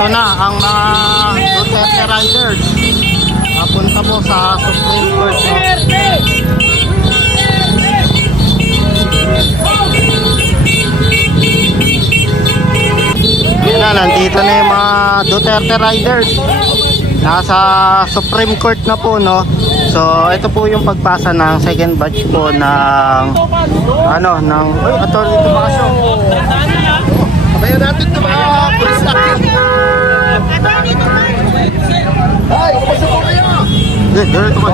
Ito na ang mga Duterte Riders. Papunta po sa Supreme Court. Yan na, nandito na yung mga Duterte Riders. Nasa Supreme Court na po, no? So, ito po yung pagpasa ng second batch po ng ng Atty. Topacio. Kaya natin ito mga pulis natin. Ay, umaso po kayo. Dito ka.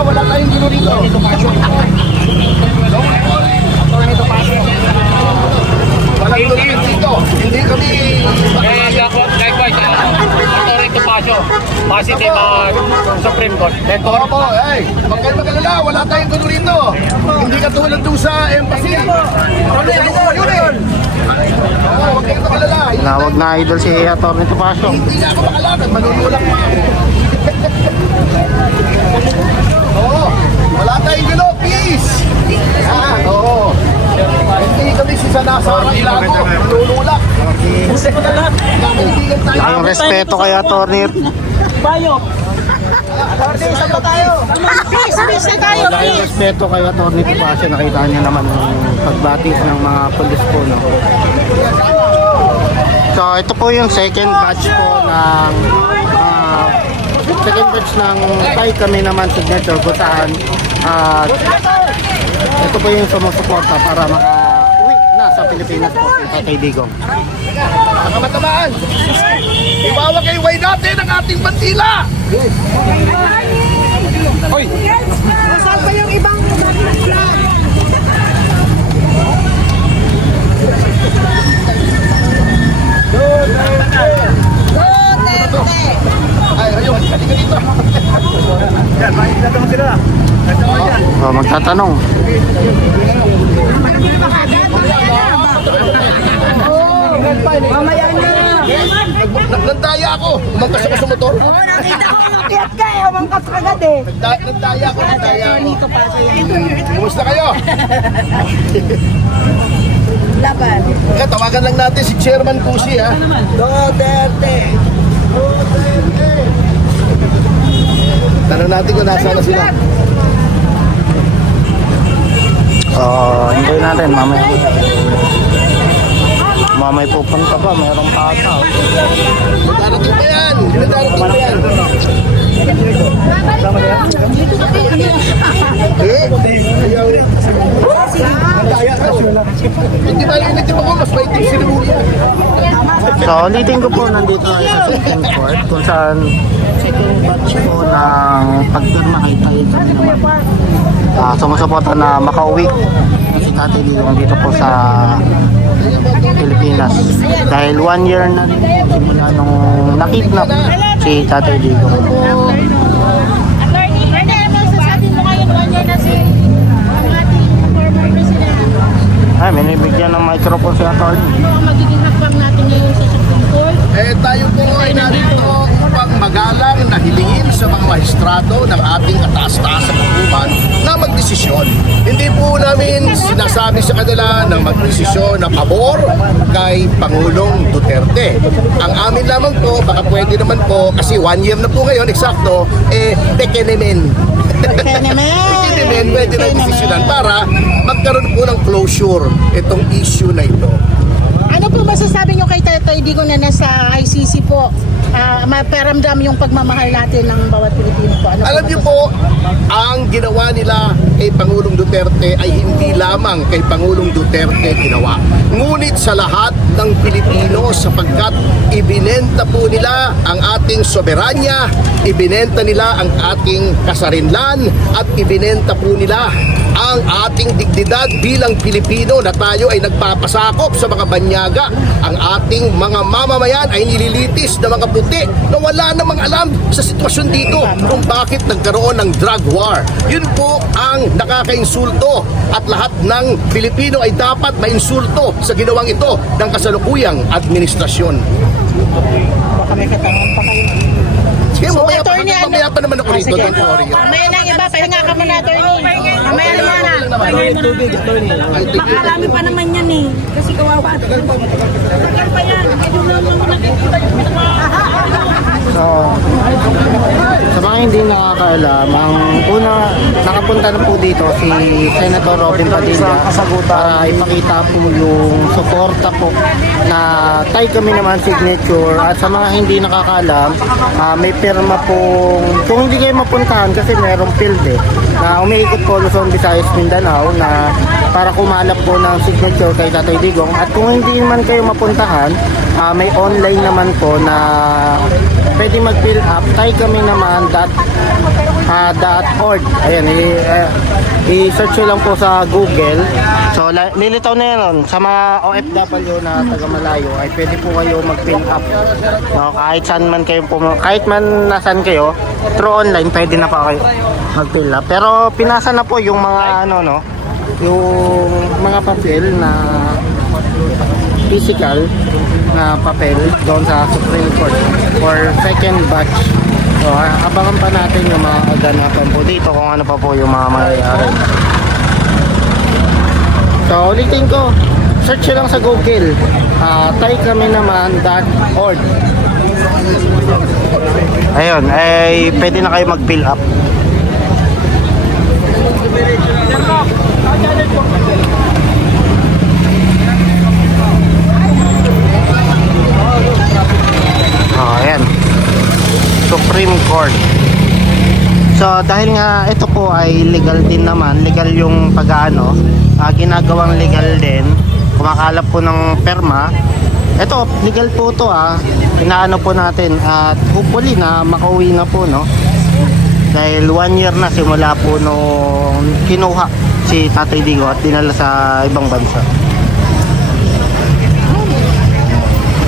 Wala tayong gulo dito. Walang gulo dito. Hindi kami... Likewise, Atty. Topacio, positive Supreme Court. Oo po, ay, magkalala, wala tayong gulo rito. Hindi katulad doon sa embassy. Ano yun? Oo, huwag kayong makalala. Tinawag na idol si Atty. Topacio. Hindi nga ako makalala, manunulak pa ako. Oo, wala tayong gulo, peace. Oo. Hindi kami sisanasarang lang ako, manunulak. Ang respeto kay Atty. Peace na tayo, Ang respeto kay Atty. Topacio. Nakita niyo naman yung pagbati ng mga pulis po, no? So, ito po yung second batch po ng tayo kami naman signature kung saan ito po yung sumusuporta para maka-uwi na sa Pilipinas po si Tatay Digong. Nakamatamaan. Iwawa kayo way natin ang ating bandila. Hoy! Saan pa yung ibang flag? Ay, ayun, halika dito. Yan, makikita mo sila. So, magtatanong. Mamaya na. Nagdaya ako. Umangkas ako sa motor. Oo, nakita ko umakyat ka eh. Umangkas agad eh. Nagdaya ako. Dito pa sa yan. Kumusta kayo? Laban. Kaya tawagan lang natin si Chairman Kusi, ha? Duterte! Tanong natin kung nasa na sila. So, hintayin natin mamaya. Mamay pupunta pa, mayroong pata. Darating pa yan! Darating pa yan! Hindi ba yung nagtip ako, mas maitim si Luya. So, ulitin ko po, nandito tayo sa Supreme Court kung saan second batch po ng pagpirma kay Tayo kami naman sumusuporta na makauwi si Tatay Digong dito po sa Pilipinas dahil 1 year na simula nung nakidnap si Tatay Digong. Attorney, ano sasabi mo ngayon 1 year na si ang ating former president? Ay, may nabigyan ng microphone si Atty. Ano ang magiging hakbang natin ngayon sa Supreme Court? Tayo po ay narito upang magalang na hilingin sa mga maestrado ng ating kataas-taas sa hukuman na magdesisyon. Hindi po namin sinasabi sa kanila na magdesisyon na pabor kay Pangulong Duterte. Ang amin lamang po, baka pwede naman po, kasi 1 year na po ngayon, eksakto, tekenemen. Tekenemen, pwede na desisyonan para magkaroon po ng closure itong issue na ito. Ano po masasabi nyo kay Tatay Digong na nasa ICC po? Maparamdam yung pagmamahal natin ng bawat Pilipino po. Ano Alam niyo po, ang ginawa nila kay Pangulong Duterte ay hindi lamang kay Pangulong Duterte ginawa. Ngunit sa lahat ng Pilipino sapagkat ibinenta po nila ang ating soberanya, ibinenta nila ang ating kasarinlan at ibinenta po nila ang ating dignidad bilang Pilipino na tayo ay nagpapasakop sa mga banyaga. Ang ating mga mamamayan ay nililitis na mga puti na wala namang alam sa sitwasyon dito kung bakit nagkaroon ng drug war. Yun po ang nakakainsulto at lahat ng Pilipino ay dapat mainsulto sa ginawang ito ng kasalukuyang administrasyon. Baka may katanungan pa kayo. Kaya mamaya, attorney, ano? mamaya pa naman ako rito. Sige. Don't worry. Mamaya na yung iba, pahinga ka muna, attorney. Mamaya na muna. Makarami pa naman yan eh. Kasi kawawa. Tagal pa yan. Medyo lang naman nakikita yung So, sa mga hindi nakakaalam, ang una nakapunta na po dito si Senator Robin Padilla para ipakita po yung suporta po na tay kami naman signature. At sa mga hindi nakakaalam, may pirma po, kung hindi kayo mapuntahan kasi merong field na umiikot po Luzon, Visayas, Mindanao na para kumalap po ng signature kay Tatay Digong. At kung hindi man kayo mapuntahan, may online naman po na pwede mag-fill up. Tay kami naman .org. Ayan, i-search nyo lang po sa Google. So, lilitaw na yan. Sa mga OFW na taga Malayo, ay pwede po kayo mag-fill up. No, kahit saan man kayo kahit man nasan kayo, through online, pwede na pa kayo mag-fill up. Pero pinasa na po yung mga yung mga papel na physical na papel doon sa Supreme Court for second batch. So, abangan pa natin yung mga kaganapan po dito kung ano pa po yung mga mangyayari. So, ulitin ko, search nyo lang sa Google, taykami-naman.org. Ayun, ay pwede na kayo mag-fill up. Ayan, Supreme Court. So dahil nga ito po ay legal din naman, legal yung pag-ano, ginagawang legal din, kumakalap po ng perma. Ito, legal po to inaano po natin at hopefully na makauwi na po, no? Dahil 1 year na simula po nung kinuha si Tatay Digo at dinala sa ibang bansa.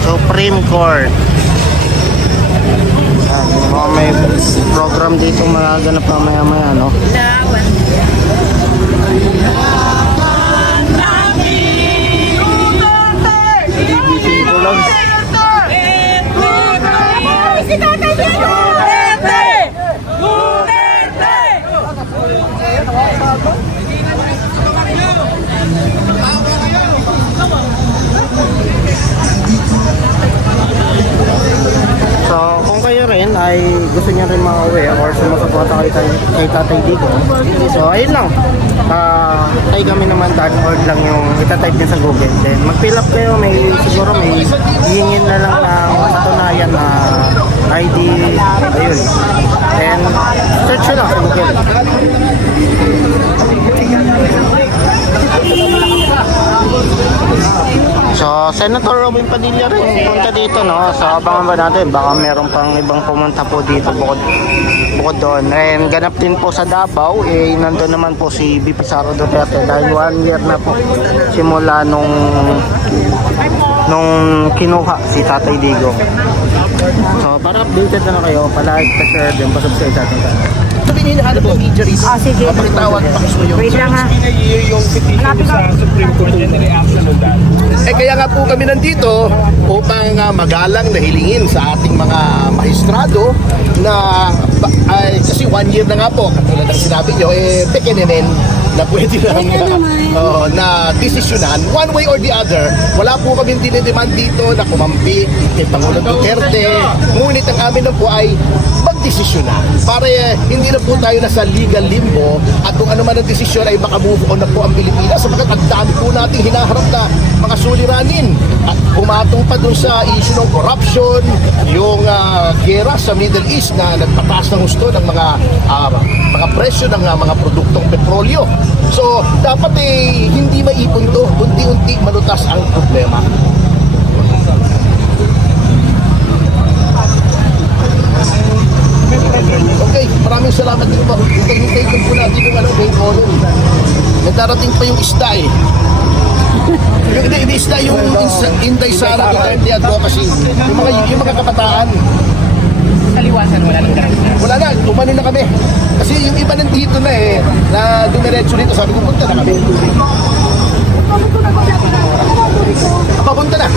Supreme Court. May program dito magaganap pa maya-maya, no? Si Tatay Digong! So, kung kayo rin ay gusto niyo rin makauwi or sumusuporta kay Tatay Digong, so ayun lang. Tay kami naman .org lang yung itatype niyo sa Google. Then mag-fill up kayo, siguro may hihingin na lang ng katunayan na ID, ayun. Then search nyo lang sa Google. So, Senator Robin Padilla rin punta dito, no? So, abangan ba natin? Baka meron pang ibang pumunta po dito bukod doon. And ganap din po sa Davao, nandun naman po si VP Sara Duterte dahil 1 year na po simula nung kinuha si Tatay Digong. So, para updated na kayo, palike, pa-share, din pa-subscribe sa atin. Sabihin na po injuries. Oh, sige. Pakitawag pa gusto yun. Wait lang ha. Yung petition sa Supreme Court and the reaction of that. Kaya nga po kami nandito upang magalang na hilingin sa ating mga maestrado na kasi 1 year na nga po, katulad ng sinabi nyo, pekenenen na pwede lang na desisyonan one way or the other. Wala po kami dinidemand dito na kumampi kay Pangulong Duterte, ngunit ang amin na po ay magdesisyonan para hindi na po tayo nasa legal limbo at kung ano man ang desisyon ay makamove on na po ang Pilipinas sapagkat ang dami po nating hinaharap na mga suliranin at pumatong pa dun sa issue ng corruption, yung gera sa Middle East na nagpataas ng gusto ng mga presyo ng mga produktong petrolyo. So, dapat hindi maipon to, unti-unti malutas ang problema. Okay, maraming salamat din po. Hintay-hintay ko po natin yung main column. Nagdarating pa yung isda Hindi isda yung Inday Sara Duterte Advocacy. Yung mga kabataan. Kaliwasan, wala nang karamihan. Wala na, tumanin na kami. Kasi yung iba nandito na na dumiretso dito. Sabi ko, punta na kami. Papunta na.